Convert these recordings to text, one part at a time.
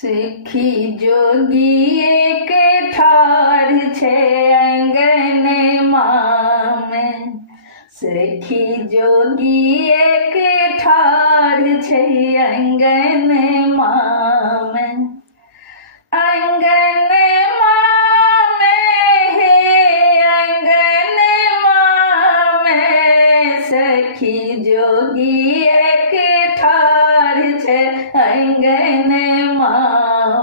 सखी जोगी एक ठार छे अंगन में। सखी जोगी एक ठार छे अंगन में। अंगन में हे अंगन में। सखी जोगी एक ठार छे अंगन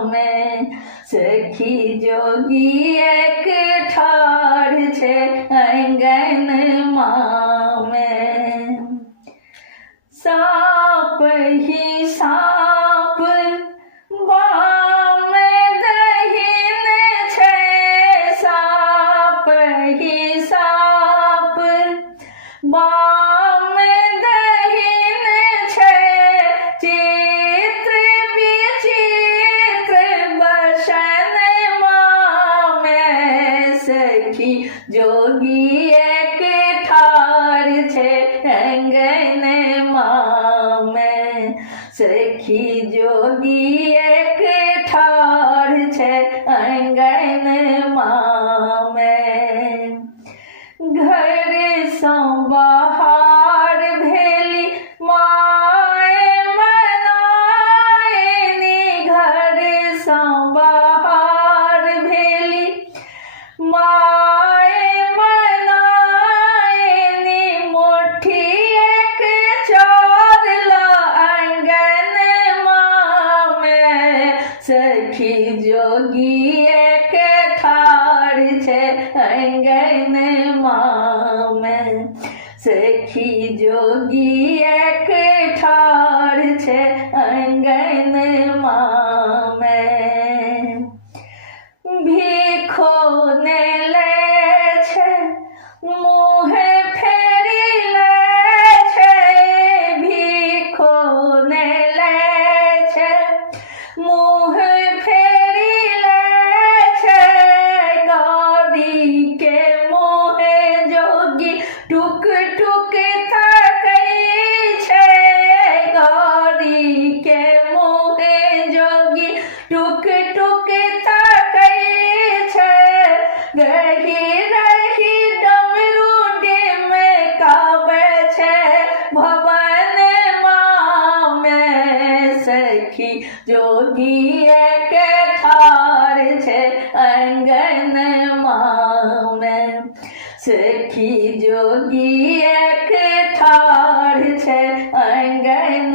में। सखी जोगी एक ठार छे अंगन में। साप ही साप बाम दहिन छे। साप ही साप बाम दहिन छे। चित्र विचित्र बसन में। सखी जोगी एक ठार छे अंगन में। सखी जोगी एक ठार छे अंगन में। घर सो बाहर भेली माए मनाएनी। घर सो बाहर भेली माए मनाएनी। मुट्ठी एक चोरला अंगन में। सखी जोगी एक ठार छे अंगन में। सखी जोगी एक ठार छे अंगन में। भीखो ने ले छे मुँह फेरी ले छे। भीखो ने ले छे मुँह फेरी ले छे। गौरी के मुँह जोगी टुक टुक ताकै छे। गौरी के मुँह जोगी टुक टुक ताकै छे। रही रही डमरू डिमकाबै छे भवन में। सखी जोगी एक ठार छे अंगन में। सखी जोगी एक ठार छे अंगन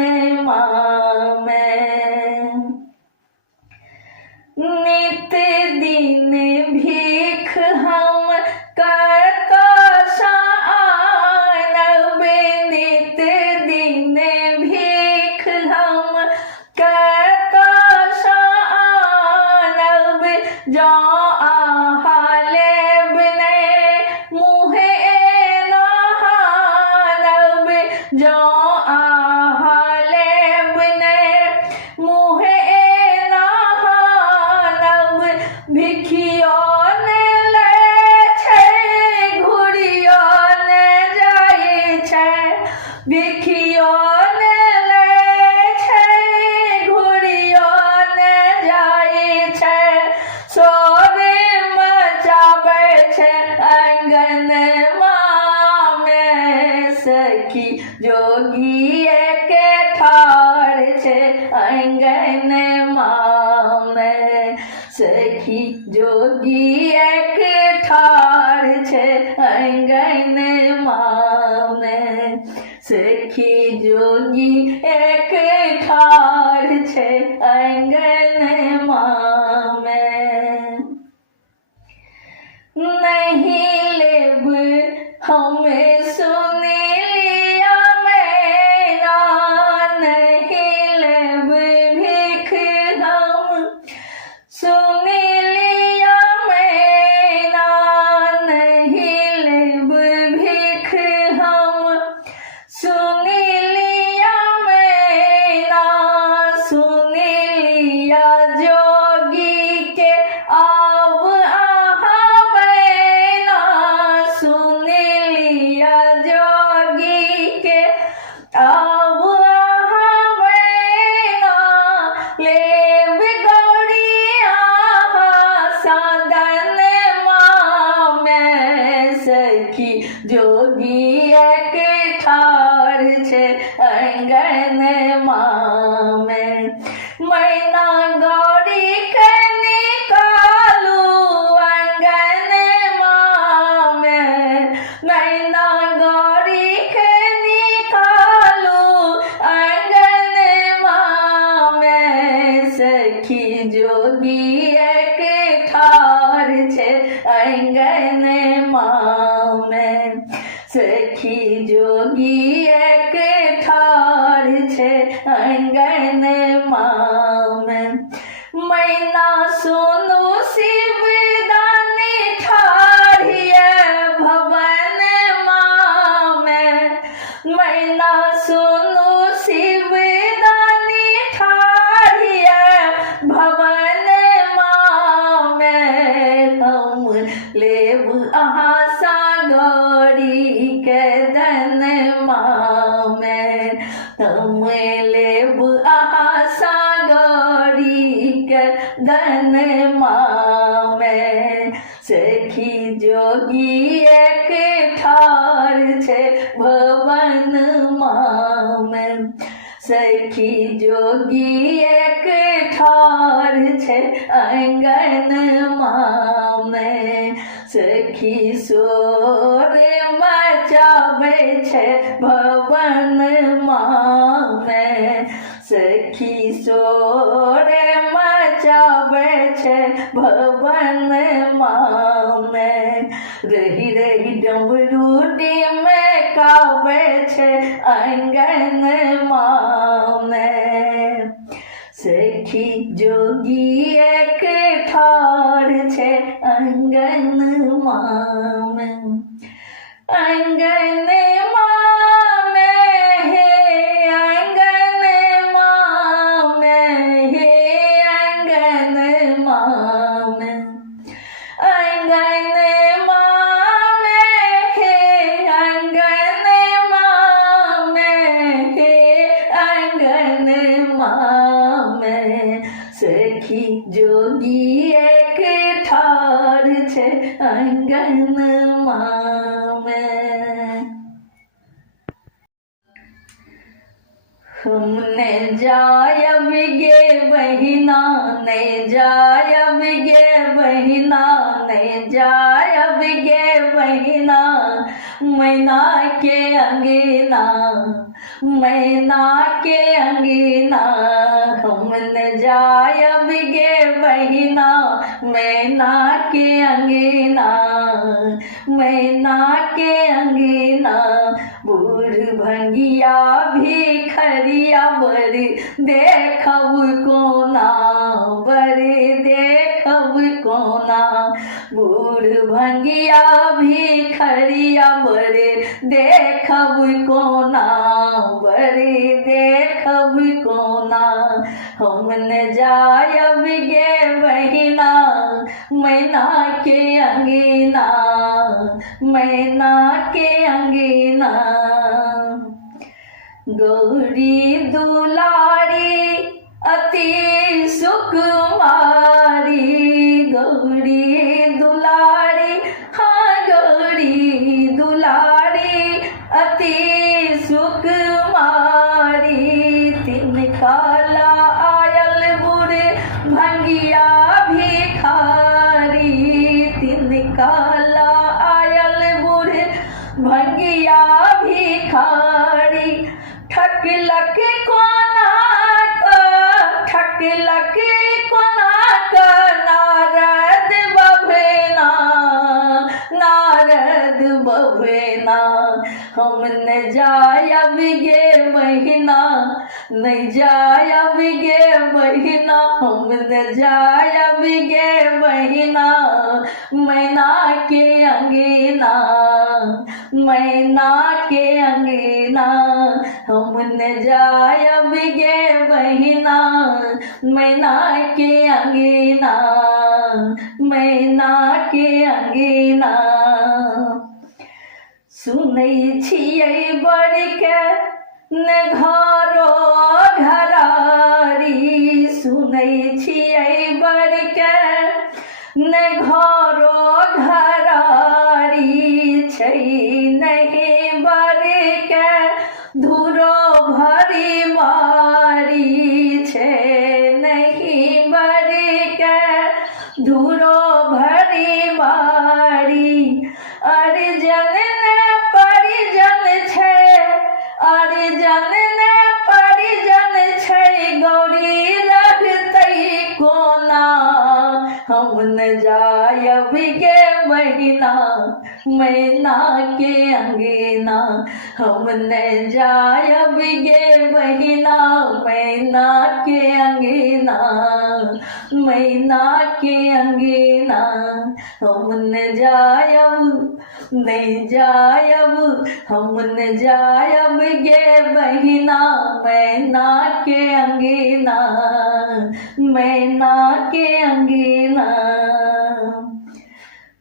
में। नित दिन भीख हम करता आनब। नित दिन भीख हम करता आनब। जो आहा लेब ने मुँह नहानब। जो आहा लेब ने मुँह नहानब। भिखियो ने ले छे घुड़ियो ने जाय छे। भिखियो ने ले छे घुड़ियो ने जाय छे। सोरे मचाबै छे अंगन में। सखी जोगी एक ठार छे अंगन में। सखी जोगी एक ठार छे अंगन में। सखी जोगी एक ठार छे अंगन में। नहीं लेब हमें सुनी लिया मेरा। नहीं लेब भीख हम सुनी लिया मेरा। नहीं लेब भीख हम सुनी लिया मेरा। सुनी लिया जोगी के आब आहा बैना। सुनी लिया सखी जोगी एक ठार छे अंगन में मैना गौरी के निकालू अंगन में मैना गौरी के निकालू अंगन में सखी जोगी एक ठार छे अंगन में सखी जोगी एक ठार छे अंगन में मैना सोनू शिवदानी ठाढ़िए भवन में मैना सोनू शिवदानी ठाढ़िए भवन में हम लेब अहाँ सागरी के धन में हम लेब अहाँ सागरी के धन में सखी जोगी एक ठार छे भवन में सखी जोगी एक ठार छे अंगन में सखी शोर मचावे छे भवन में सखी शोर मचावे छे भवन में रही रही डमरू में कावे छे अंगन में सखी जोगी एक ठार छे अंगन में अंगन में हे अंगन में हे अंगन में अंगन में हे अंगन में हे अंगन में सखी जोगी एक ठार छे अंगन में हमने जायब गे बहिना नहीं जायब गे बहिना नहीं जायब गे बहिना मैना के अंगना मैना के अंगना हमने जायब गे बहिना मैना के अंगना मैना के अंगना बूढ़ भंगिया भी खरिया बड़ी देखब कोना बड़ी देखब कोना बूढ़ भंगिया भी खरिया बड़े देखब कोना बड़ी देखब कोना हमने जायब गे बहिना मैना के अंगना मैना के अंगना गौरी दुलारी अति सुकुमारी गौरी दुलारी हाँ गौरी दुलारी अति सुकुमारी तिन काला आयल बुरे भंगिया भिखारी तिन काला आयल बुरे भंगिया भिखारी ठकलक कोना ठकलक कोना नारद बभेना नारद बभेना हम न जायब गे महीना नहीं जायब गे महीना हम न जायब गे महीना मैना के अंगना मैना के अंगना हम न जायब गे महीना मैना के अंगना मैना के अंगना सुनै छियै बड़के न घरो घरारी सुनै छियै बड़के न घरो घरारी छै मैना के अंगना हम न जायब गे बहिना मैना के अंगना मैना के अंगना हम न जायब नहीं जायब हम न जायब गे बहिना मैना के अंगना मैना के अंगना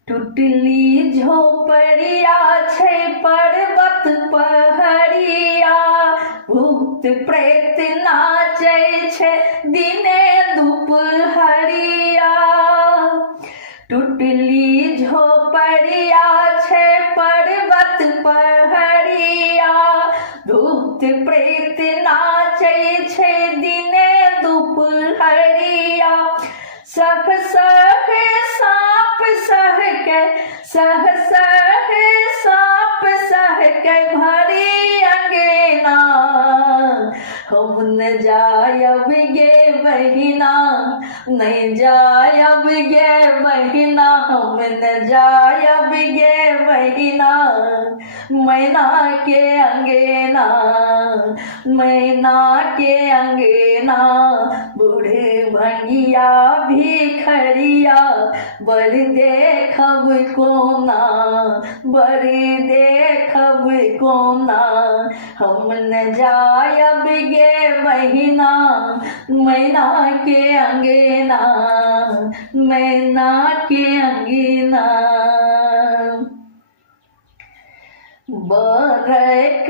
टूटली झोपड़िया छै पर्वत पहड़िया भूत प्रेत नाचै छै दिने दुपहरिया टूटली झोपड़िया छै पर्वत पहड़िया भूत प्रेत नाचै छै दिने दुपहरिया सह सह साप सह के सह सह साप सह के भरी अंगना हम न जायब गे बहिना नहीं जायब गे बहिना हम न जायब गे बहिना मैना के अंगना मैना के अंगना बूढ़े भंगिया भिखरिया बर देखब कोना बर देखब कोना हम न जायब गे बहिना मैना के अंगना मैना के अंगना बरक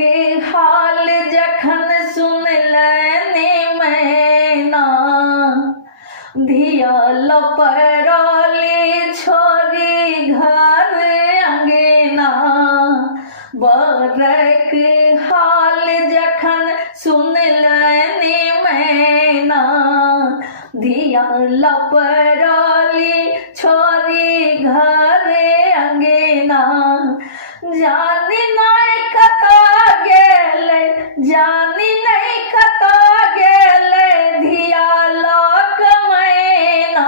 हाल जखन सुन लेने मैना धिया लपरौली छोरी घर अंगना बरक हाल जखन सुन लेने मैना धिया लपरौली छोरी घर अंगना जानी नहीं कता गेले जानी नहीं कता गेले धिया लोक मैना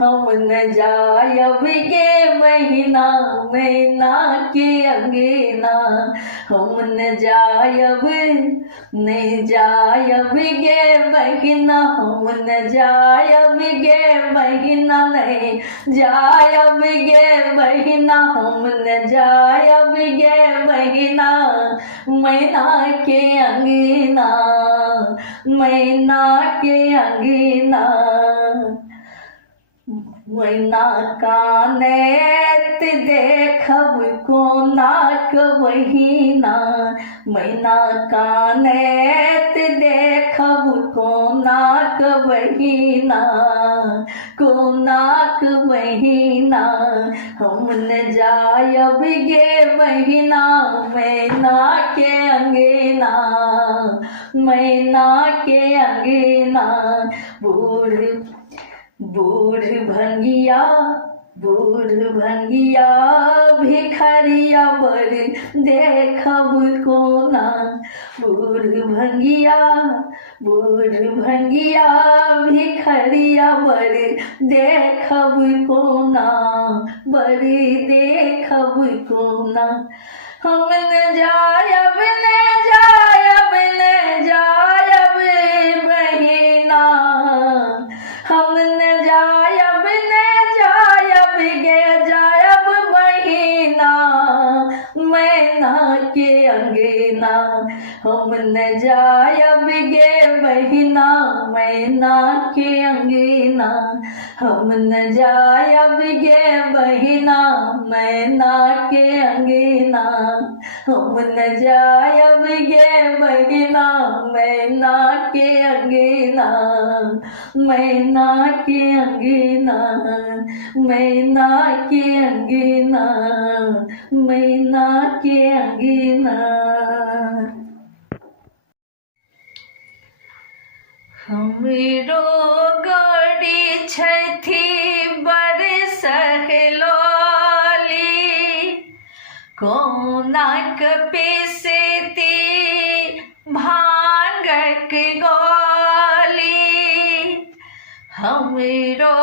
हम न जायब गे बहिना मैना के अंगना हम न जायब नहीं जायब गे बहिना हम न जायब गे बहिना नहीं जायब गे बहिना हम न जायब गे बहिना मैना के अंगना मैना के अंगना मैना कानेत देखब कोनाक बहिना मैना कानेत देखब कोनाक बहिना कोनाक बहिना हम न जायब गे बहिना मैना के अंगना मैना के अंगना बूढ़ बूढ़ भंगिया भिखरिया बर देखब कोना बूढ़ भंगिया भिखरिया बर देखब कोना बर देखब कोना हम न जायब न जायब न जायब बहिना हम न जायब गे जायब बहिना मैना के अंगना हम न जायब गे बहिना मैना के अंगना हम न जायब गे बहिना मैना के अंगना हम न जायब गे बहिना मैना के अंगना मैना के अंगना मैना के अंगना मैना के अंगना हमरो गड़ी छथी बड़ सहलोली कोनाक पिसती भांगक गोली हमरो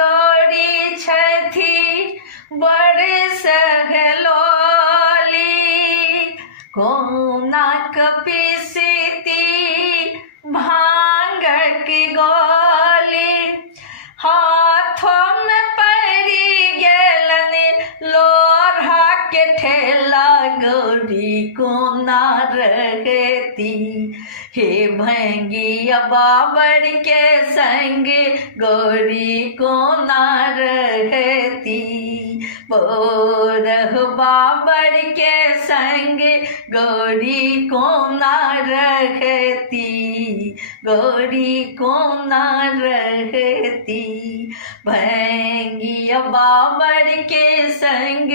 गड़ी छथी बड़ को ना रहती। हे भंगिया बाबर के संग गौरी को ना रहती। बोरह बाबर के संग गौरी को ना रहती। गौरी को ना रहती। भंगिया बाबर के संग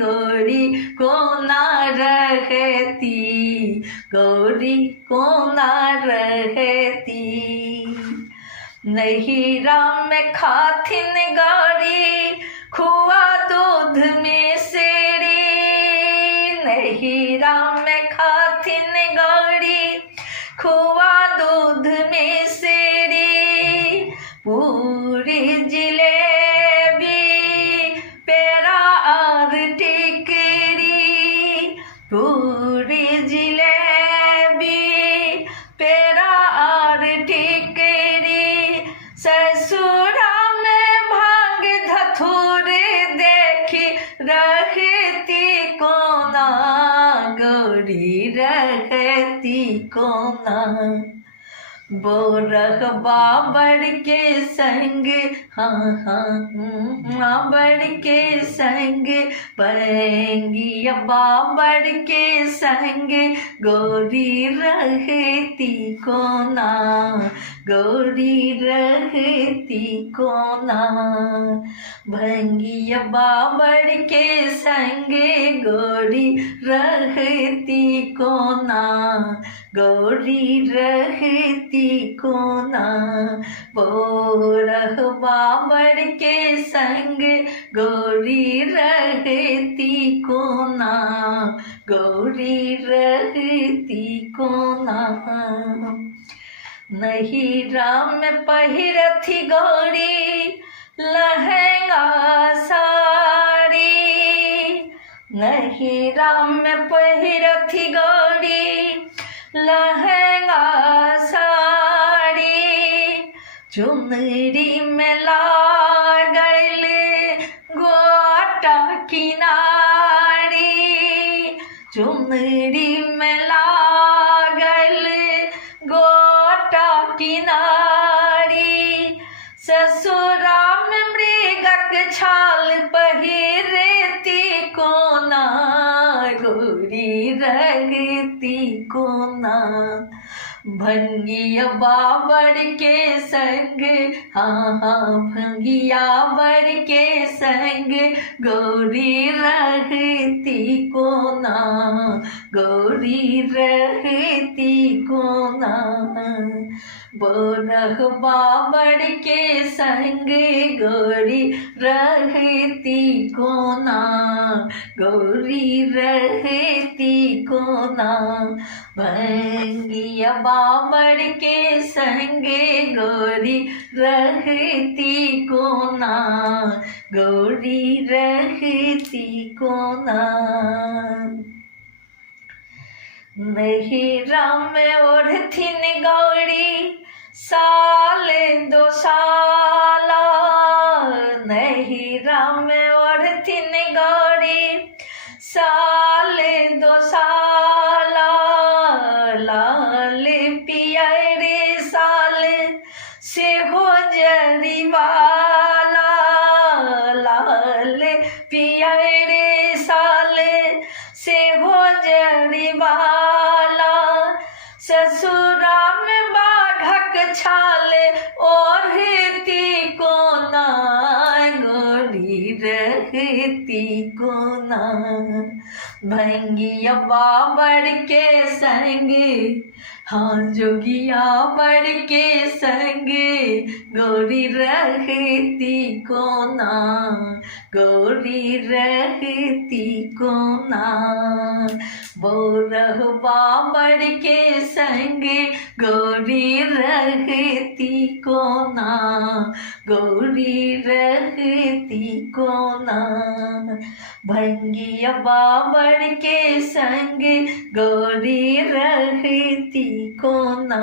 गौरी को ना रहती। गौरी को ना रहती। नहीं राम खाथिन गौरी खुआ दूध में सेड़ी। नहीं राम खाथिन गौरी खुआ दूध में सेड़ी। पूरी जिलेबी पेड़ा और टिकड़ी। पूरी जिलेबी पेड़ा और टिकड़ी। ससुरा में भांग धथुर देखी रहती कोना। गौरी रहती कोना। बोरह बाबर के संग बाबर के संग भंगिया बाबर के संग गौरी रहती कोना। गौरी रहती कोना। भंगिया बाबर के संग गौरी रहती कोना। गौरी रहती कोना। बोरह बाबर के संग गौरी रहती कोना। गौरी रहती कोना। नहीं राम पहिरथी गौरी लहंगा साड़ी। नहीं राम पहिरथी गौरी लहंगा साड़ी। चुनरी में लागल गोटा किनारी। चुनरी में लागल गोटा किनारी। ससुरा में मृगक छाल पहिरती कोना। गौरी रहती कोना। भंगिया बाबर के संग भंगिया बाबर के संग गौरी रहती कोना। गौरी रहती कोना। बोरह बाबर के संग गौरी रहती कोना। गौरी रहती कोना। भंगिया बाबर के संग गौरी रहती कोना। गौरी रहती कोना। नहीं राम ओढ़थिन गौरी साल दो साला। नहीं राम ओढ़थिन गौरी साल दो साला। लाल पियरे साल से हो जरीवाला। लाल पियरे साल से हो जरीवाला। ससुरा में बाघक छाल ओढ़ती कोना। गौरी रहती कोना। भंगिया बाबर के संग जोगिया बाबर के संग गौरी रहती कोना। गौरी रहती कोना। बोरह बाबर के संग गौरी रहती कोना। गौरी रहती कोना। भंगिया बाबर के संग गौरी रहती कोना।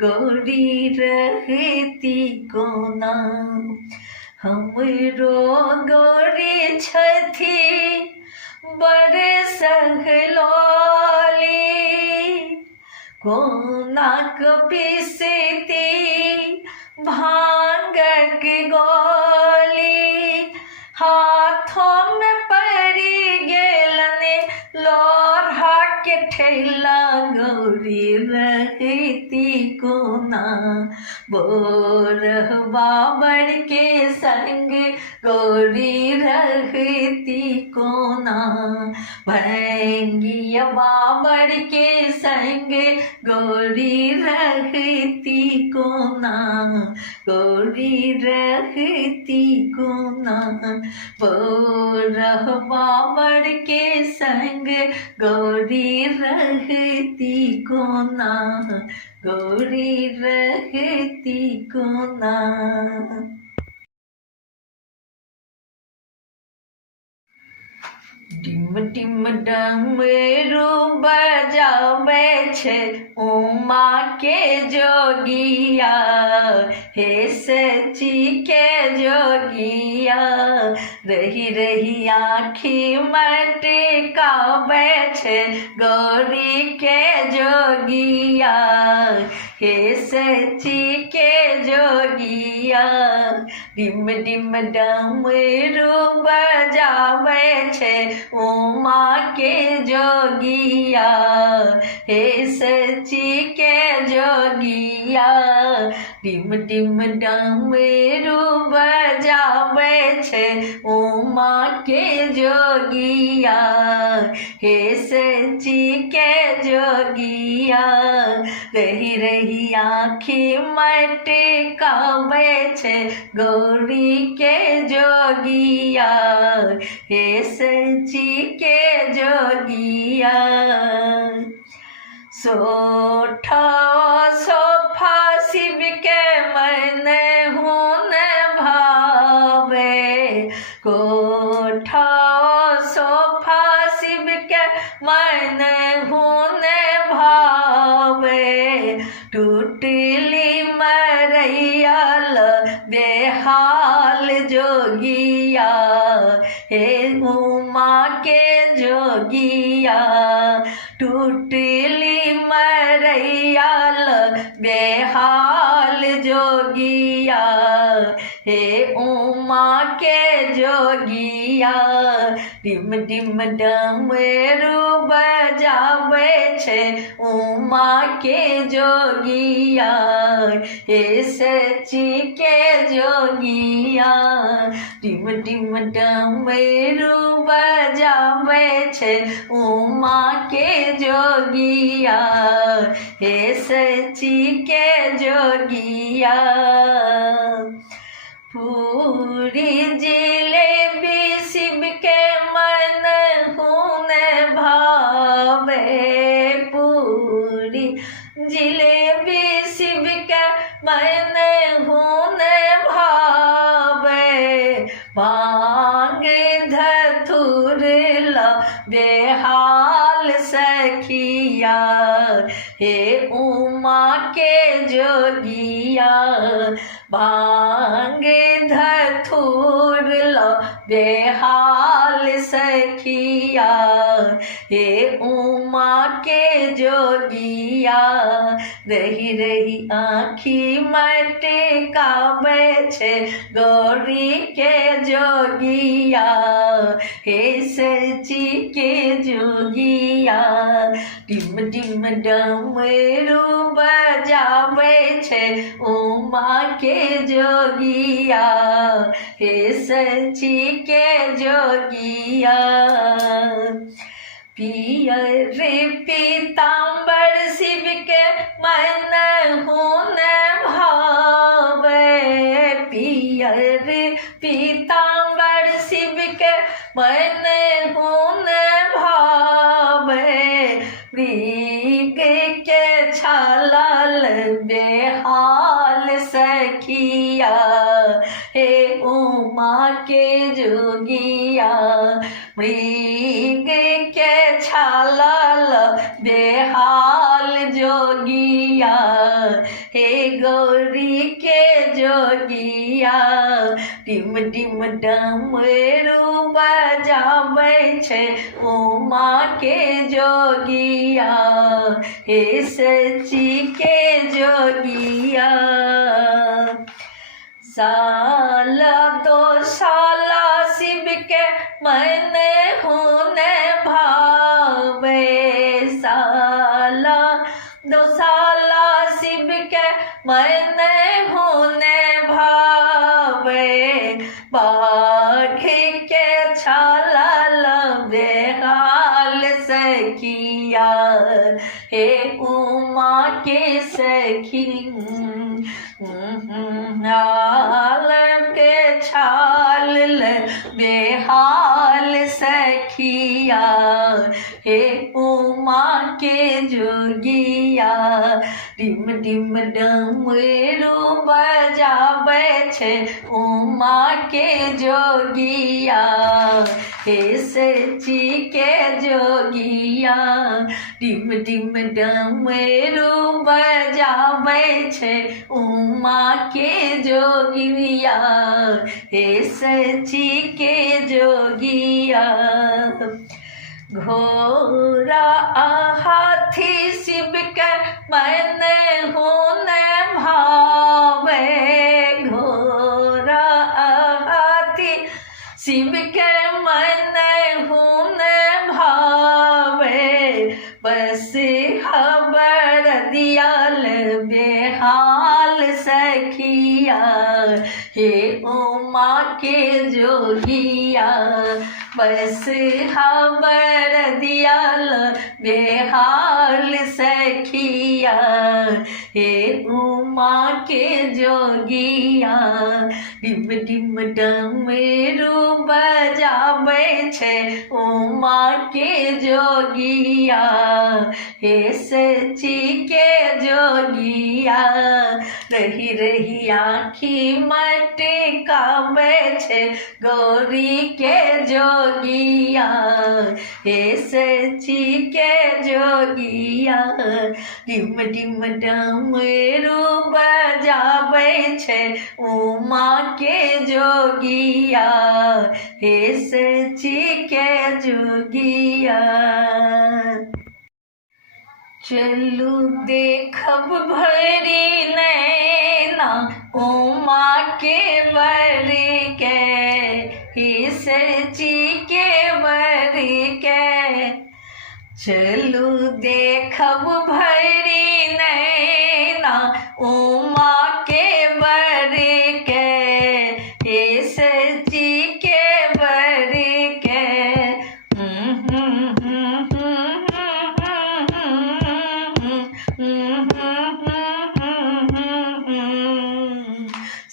गौरी रहती कोना। हमरो गौरी छथी बड़े सहलो। कोनाक पीसती भांग की गोली हाथों में पड़ी गेलने लोढ़ा के ठेला गौरी रहती कोना बोरह बाबर के संग गौरी रहती कोना भैंगिया बाबर के संग गौरी रहती कोना गौरी रहती कोना बोरह बाबर के संग गौरी रहती कोना गौरी रहती कोना। डिम डिम डमरू बजाबै छै उमा के जोगिया हे सची के जोगिया रही रही आँखी मटकाबै छै गौरी के जोगिया हे सची के जोगिया डिम डिम डमरू बजाबै छै उमा के जोगिया हे सची के जोगिया डिम डिम डमरू बजाबै छै उमा के जोगिया हे सची के जोगिया रही रही आँखी मटकाबै छै गौरी के जोगिया हे सची के जोगिया सोठा सोफा शिव के मन हुन भावे कोठा सोफा शिव के मन हुन भावे टूटली मरैया बेहाल जोगिया हे उमा के जोगिया टूटली मरैया बेहाल जोगिया हे उमा के जोगिया डिम डिम डमरू बजाबै छै उमा के जोगिया हे सची के जोगिया डिम डिम डमरू बजाबै छै उमा के जोगिया हे सची के जोगिया पूरी जिलेबी शिव के मन हुन भावे पूरी जिलेबी शिव के मन हुन भावे भांग धतूर बेहाल सखिया हे उमा के जोगिया भांग धतूर बेहाल सखिया हे उमा के जोगिया रही रही आँखी मटकाबै छै गौरी के जोगिया हे सची के जोगिया डिम डिम डमरू बजाबै छै उमा के जोगिया हे सची के जोगिया पियर पीताम्बर शिव के मन हुन भावे पियर पीताम्बर शिव के मन हुन भावे मृग के छाल बेहाल सखिया हे उमा के जोगिया मृग के छाल बेहाल जोगिया हे गौरी के जोगिया डिम डिम डमरू बजाबै छै उमा के जोगिया हे सची के जोगिया साला दो साला शिव के मन हुन भावे साला दो साला शिव के मन हुन भावे बाघ के छाला लबे हाल सखिया हे उमा के सखी हाल के छाल बेहाल सखिया हे उमा के जोगिया डिम डिम डमरू बजाबै छै उमा के जोगिया हे सची के जोगिया डिम डिम डमरू बजाबै छै उमा के जोगिया हे सची के जोगिया घोड़ा हाथी शिव के मन हुन भावे घोड़ा हाथी शिव के मन हुन भावे बस खबर दियाल बेहाल सखिया हे उमा के जोगिया बस खबर दियाल बेहाल सखिया हे उमा के जोगिया डिम डिम डमरू बजाबै छै उमा के जोगिया हे सची के जोगिया रही रही आँखी मटकाबै छै गौरी के जोगिया हे सची के जोगिया डिम डिम डमरू बजाबै छै उमा के जोगिया हे सची के जोगिया चलू देखब भरी नैना उमा के बर के हे सची के बर के चलू देखब भरी नैना उमा के बर के हे सची के बर के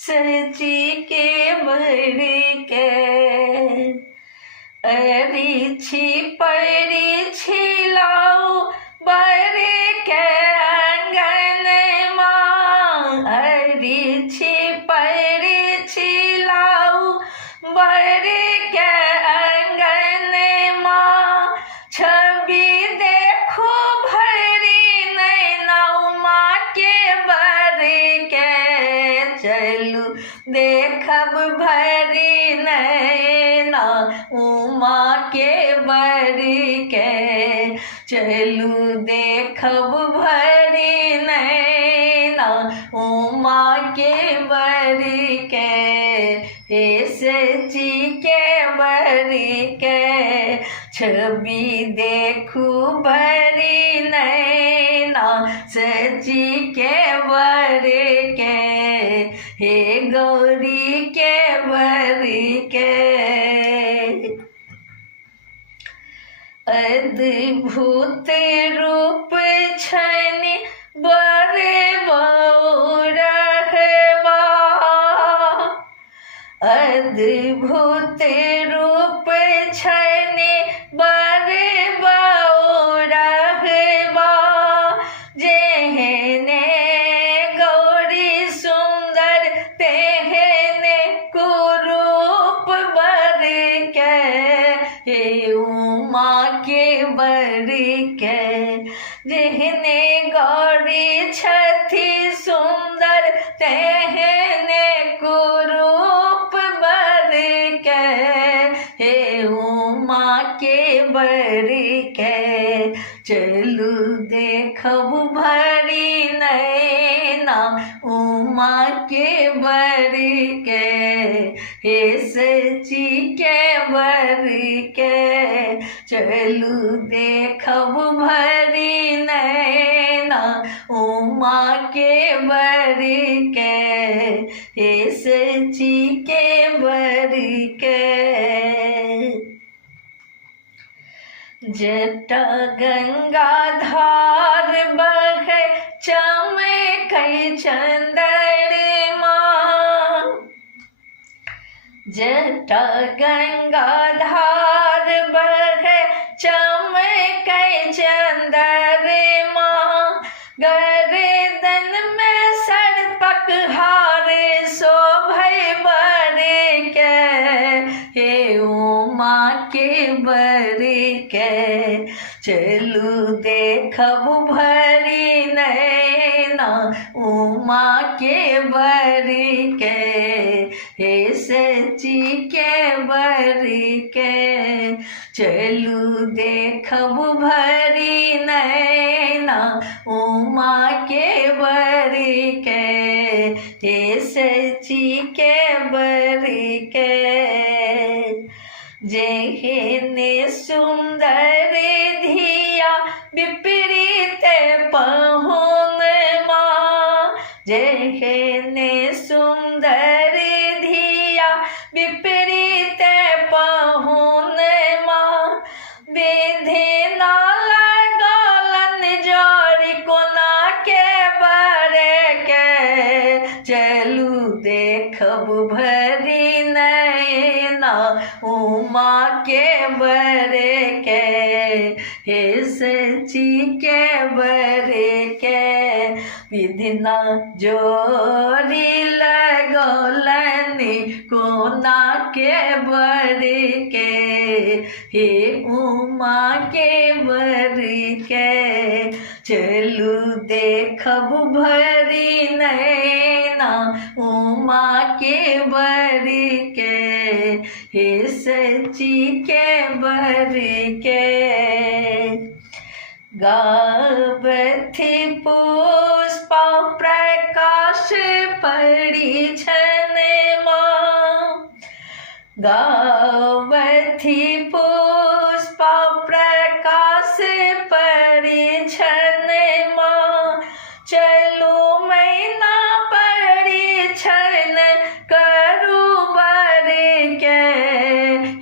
सची के बर के अरिछी परिछी लाऊ बर के अंगन माँ अरिछी परिछी लाऊ बर के अंगन माँ छवि देखो भरी नैना उमा के बर के चलू देखब भरी नैना उमा के बर के चलू देखब भरी नैना उमा के बर के हे सची के बर के छवि देखू भरी नैना सची के बर के हे गौरी के बर के अद्भुत रूप छनि बड़े बौरहवा अद्भुत रूप छनि बड़े बौरहवा जेहने गौरी सुंदर तेहने कुरूप बर के हे उमा के बर के जेहने गौरी छथि सुंदर तेहने कुरूप बर बर के चलू देखब भरी नैना उमा के बर के हे सची के बर के चलू देखब भरी नैना उमा के बर के हे सची के बर के जटा गंगा धार बहे चमकै चंद्रमा जटा गंगा धार बहे चमकै चंद्रमा गर्दन में सर्पक हार शोभै बर के हे उमा के बर के चलू देखब भरी नैना उमा के बर के हे सची के बर के चलू देखब भरी नैना उमा के बर के हे सची के बर के जेहने सुंदर धिया विपरीत पहुन माँ जेहने सुंदर धिया विपरीत पहुन माँ विधि ना लगलन जोड़ी कोना के बर के चलू देखब भरी नैना उमा के बर के हे सची के बर के विधि ना जोड़ी लगौलन कोना के बर के हे उमा के बर के चलू देखब भरी नैना उमा के बर के हे सची के बर के गावथी पुष्पा प्रकाश परिछन माँ गावथी पुष्पा प्रकाश परिछन माँ चलू मैना परिछन करू बर के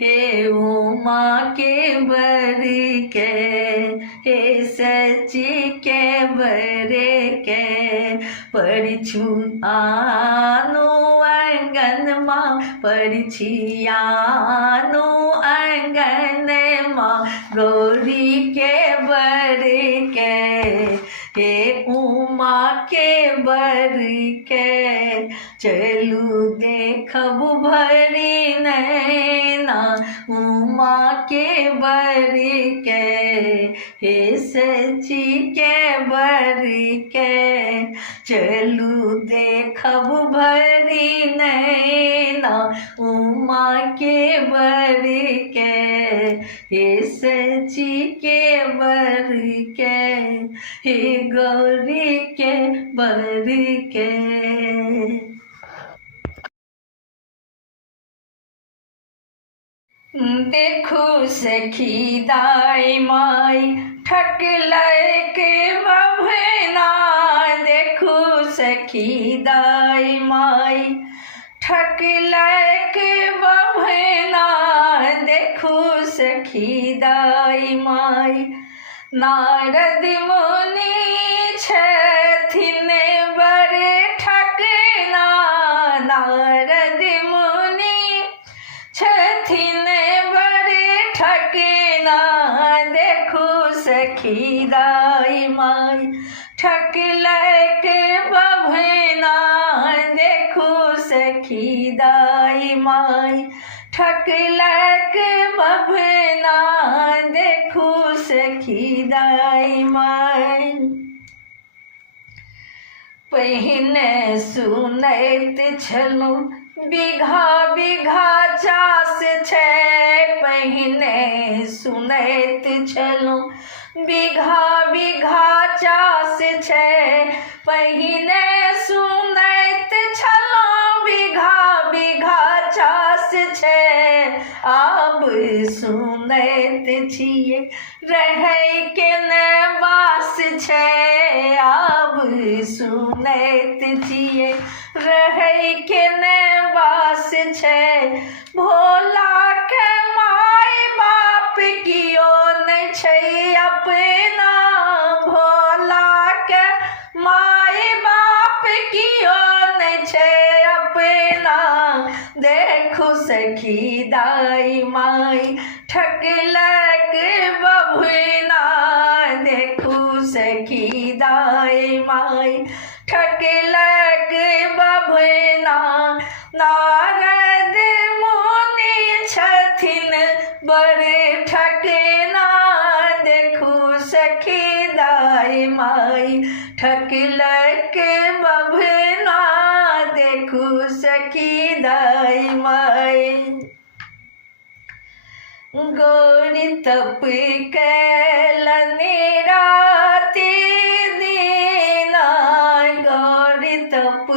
हे उमा के बर के हे सची के बर के परिछु आनु अंगन माँ परिछियानु अंगन माँ गौरी के बर के हे उमा के बर के चलू देखब भरी नैना उमा के बर के हे सची के बर के चलू देखब भरी नैना उमा के बर के हे सची के बर के हे गौरी के बर के देखो सखी दाई माई ठकलैक बभना देखो सखी दाई माई ठकलैक बभना देखो सखी दाई माई नारद मुनि छथिन बड़े ठकना नारद मुनि छथिन बड़े ठकना देखो सखी दाई माई ठकलैक बभना देखो सखी दाई माई ठकलैक बभना देखो सखी दाई माई पहिने सुनैत छलहुँ बीघा बीघा चास छै पहिने सुनैत छलहुँ, बीघा बीघा चास छै पहिने सुनैत छलहुँ, बीघा बीघा चास छै आब सुनैत छियै रहै के ने बास छै, आब सुनैत छियै रहै के ने बास छै। भोला के माय बाप कियो नहि छै अपना, भोला के माय बाप कियो नहि छै अपना, देखू सखी दाई माय ठकलक बभना, देखू सखी दाई माय ठकलक बभना। नारद मुनि छथिन बड़ ठकना, देखू सखी दाई माय ठकलक बभना, देखू सखी दाई माय। गौरी तप कैलनि राति दीना, गौरी तप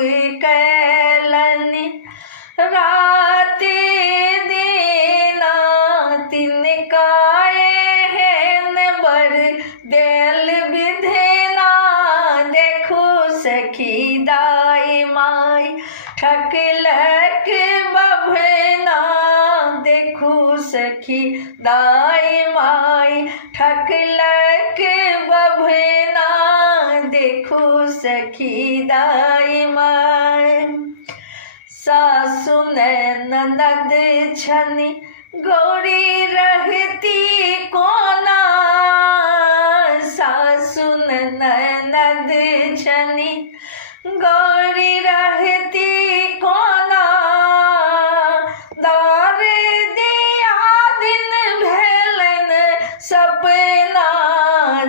कैलनि राति दीना, तिनका एहन बर देल विधना, देखू सखी दाई माय ठकलक बभना, देखू सखी दाई माय ठकलक बभना, देखू सखी दाई माय। सासु ननद छनि गौरी रहती कोना, सासु ननद छनि गौरी रहती कोना, दार दिया दिन भेलन सपना,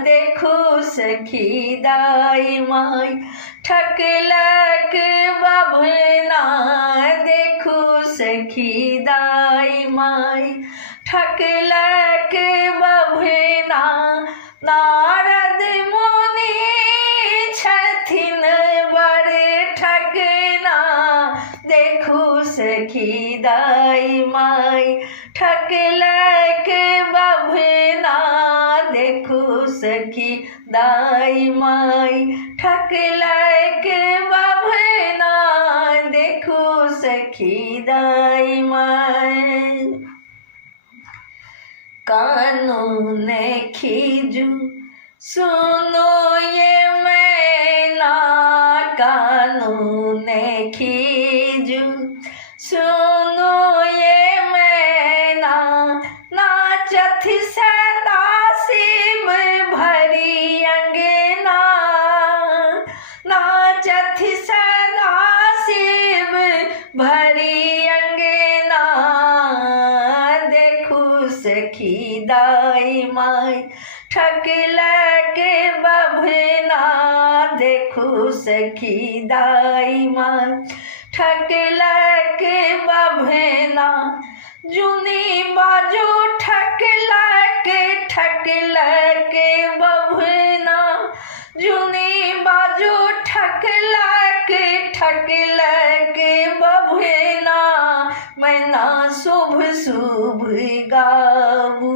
देखू सखी दाई माय ठकलक बभना, देखू सखी दाई माय ठकलक बभना। नारद मुनि छथिन बड़ ठकना, देखू सखी दाई माय ठकलक बभना, देखू सखी दाई माय ठकलक बभना, देखू सखी दाई माय। कानून खीजू सुनो ये मैना, कानून खीजू सुनो ये मैना, नाचत सदा शिव भरी अंगना, नाचत सदा शिव भरी अंगना, देखू सखी दाई माय ठकलक बभना, देखू सखी दाई माय ठकलक बभना। जुनी बाजू ठकलक ठकलक बभना, जुनी बाजू ठकलक ठकलक बभना, मैना शुभ शुभ गाबू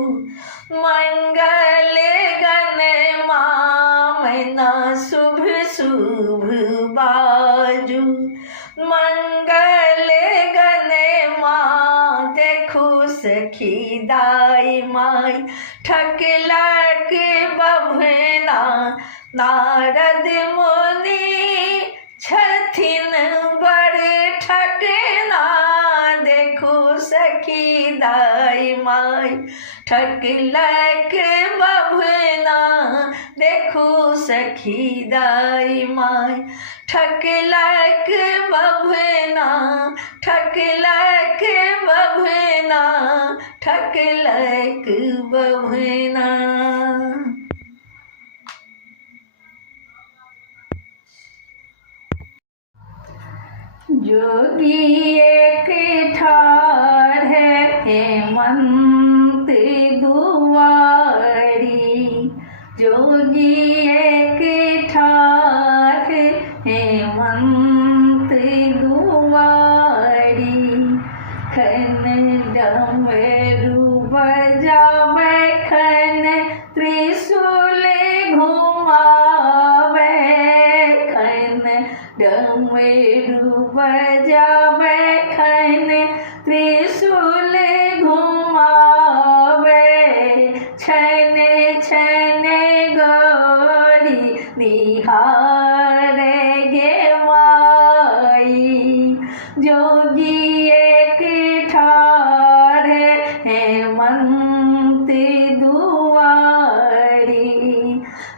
मंगल गण माँ, मैना शुभ शुभ बाजू मंगल गण माँ, देखू सखी दाई माय ठकलक बभना। नारद मुनि छथिन बड़ ठकना, देखू सखी दाई माय ठकलक बभना, देखू सखी दाई माय ठकलक बभना, ठकलक बभना, ठकलक बभना। जोगी एक ठार है हेमंत दुआरी, जोगी एक ठार है हेमंत दुआरी। खन डमरू बजावे खन त्रिशूल घुमावे, खन डमरू बजावे खन त्रिशूल घुमावे। छन छन गौरी निहारे गे माई, जोगी एक ठार है हेमंत दुआरी,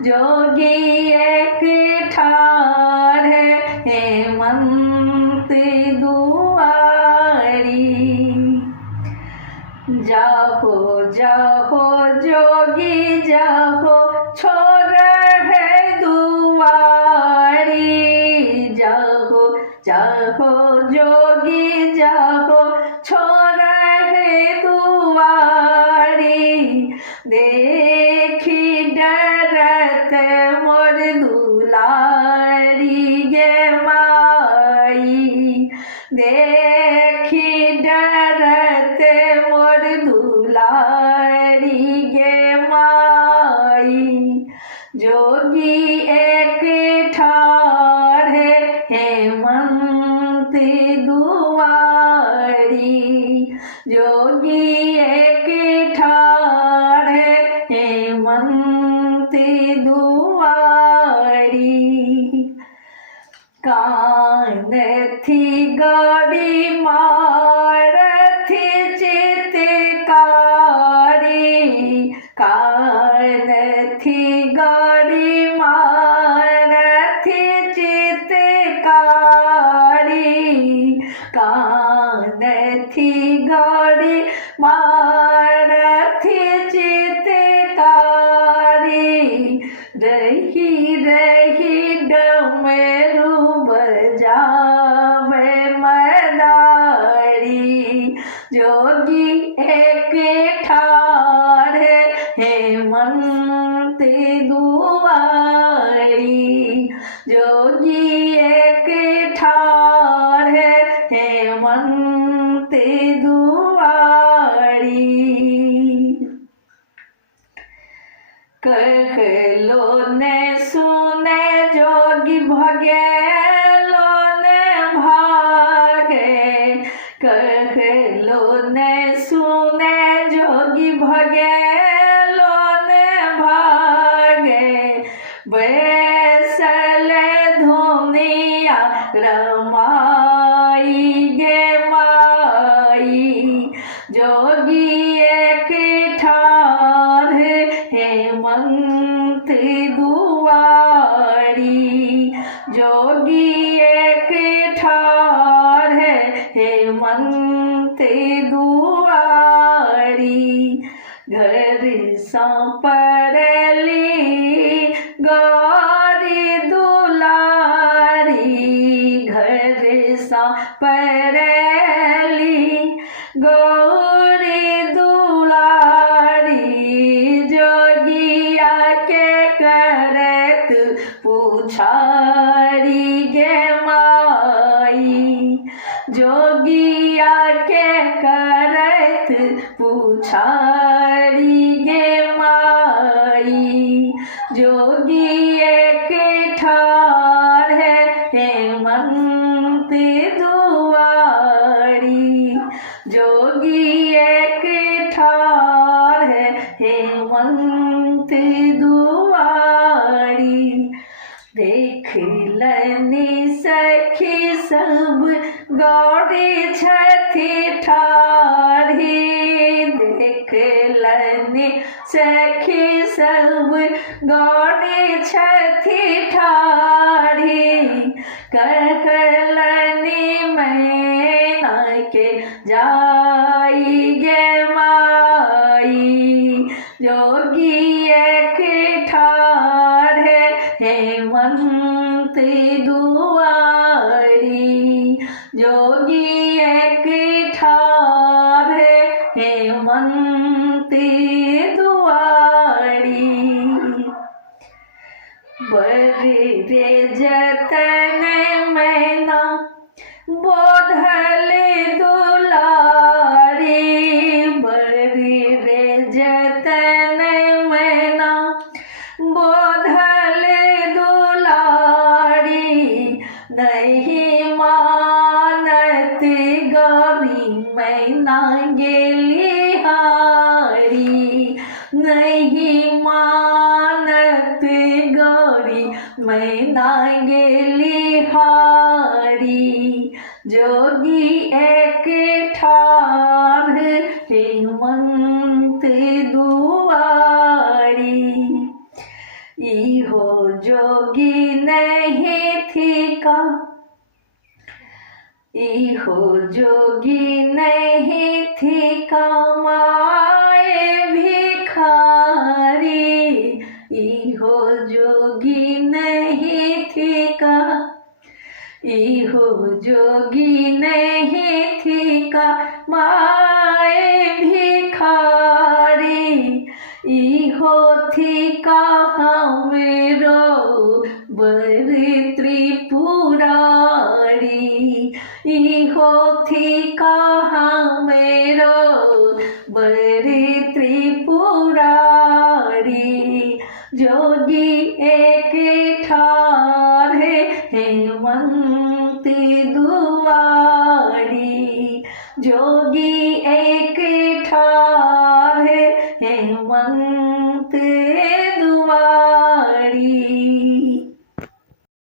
जोगी एक ठार है हेमंत दुआरी। जाहो जाहो जोगी जाहो छोड़ है दुआरी, जाहो जाहो जोगी जाहो छोड़ है दुआरी। देखी डरत मोर दुलारी गे माई, देखी डरत मोर दुलारी गे माई। जोगी एक ठार है हेमंत दुआरी, जोगी एक ठार है हेमंत दुआरी। कान थी गौरी मार थी चितकारी, कान थी गौरी मार थी चितकारी, कान थी गौरी मार थी चितकारी। रही रही डमरू बजावे मदारी, जोगी एक ठार है हेमंत दुआरी, जोगी एक ठार है हेमंत दुआरी। कह लो ने सुने जोगी भगे लो ने भागे, कह लो ने सुने जोगी भगे लो ने भागे। बैसल धुनिया रमाई गे माई, जोगी एक ठार है हेमंत दुआरी, जोगी एक ठार है हेमंत दुआरी। घर संपरली गौरी दुलारी, घर संपरली गौरी दुलारी। जोगिया के करत पुछारी गे माई, जोगिया के करत पुछारी गे माई। जोगी एक ठार है हेमंत दुआरी, जोगी एक ठार है हेमंत दुआरी। देख लनी सखी सब गौरी छथी ठारी, देख लनी सखी सब गौरी छथी ठारी। कहलनी मैना के जाई गे माई, जोगी एक ठार है हेमंत दुआरी, बड़ी रे जतन मैना बोधल दुलारी, बड़ी रे जतन मैना बोधल दुलारी, नहीं मानत गौरी मैना गेली हारी, नहीं मानत गौरी मैना गेली हारी। जोगी एक ठार हेमंत दुआरी, इहो जोगी नहीं थी का, इहो जोगी नहीं थी कमाए भिखारी, इहो जोगी नहीं थी का, इहो जोगी नहीं थी कमाए भिखारी, इहो थी का हमरो बर त्रिपुरारी, इहो थी का हमरो बर त्रिपुरारी। जोगी एक ठार हेमंत दुआरी, जोगी